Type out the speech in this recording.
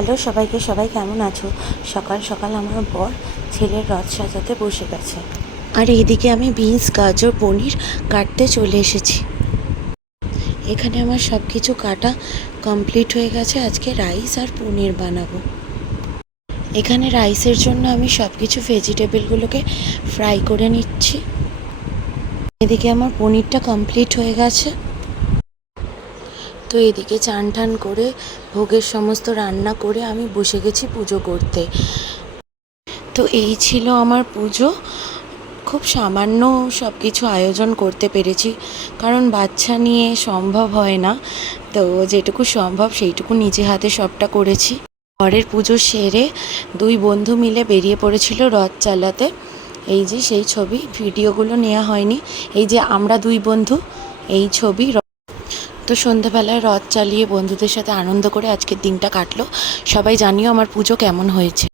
Hello সবাইকে, সবাই কেমন আছো? সকাল সকাল আমার বর ছেলের রথ সাজাতে বসে গেছে, আর এইদিকে আমি বিনস, গাজর, পনির কাটতে চলে এসেছি। এখানে আমার সব কিছু কাটা কমপ্লিট হয়ে গেছে। আজকে রাইস আর পনির বানাবো। এখানে রাইসের জন্য আমি সব কিছু ভেজিটেবলগুলোকে ফ্রাই করে নিচ্ছি। এদিকে আমার পনিরটা কমপ্লিট হয়ে গেছে। তো এদিকে চান টান করে ভোগের সমস্ত রান্না করে আমি বসে গেছি পুজো করতে। তো এই ছিল আমার পুজো। খুব সামান্য সব কিছু আয়োজন করতে পেরেছি, কারণ বাচ্চা নিয়ে সম্ভব হয় না। তো যেটুকু সম্ভব সেইটুকু নিজে হাতে সবটা করেছি। ঘরের পুজো সেরে দুই বন্ধু মিলে বেরিয়ে পড়েছিল রথ চালাতে। এই যে সেই ছবি, ভিডিওগুলো নেওয়া হয়নি। এই যে আমরা দুই বন্ধু, এই ছবি। তো সন্ধ্যাবেলায় রথ চালিয়ে বন্ধুদের সাথে আনন্দ করে আজকের দিনটা কাটলো। সবাই জানিও আমার পুজো কেমন হয়েছে।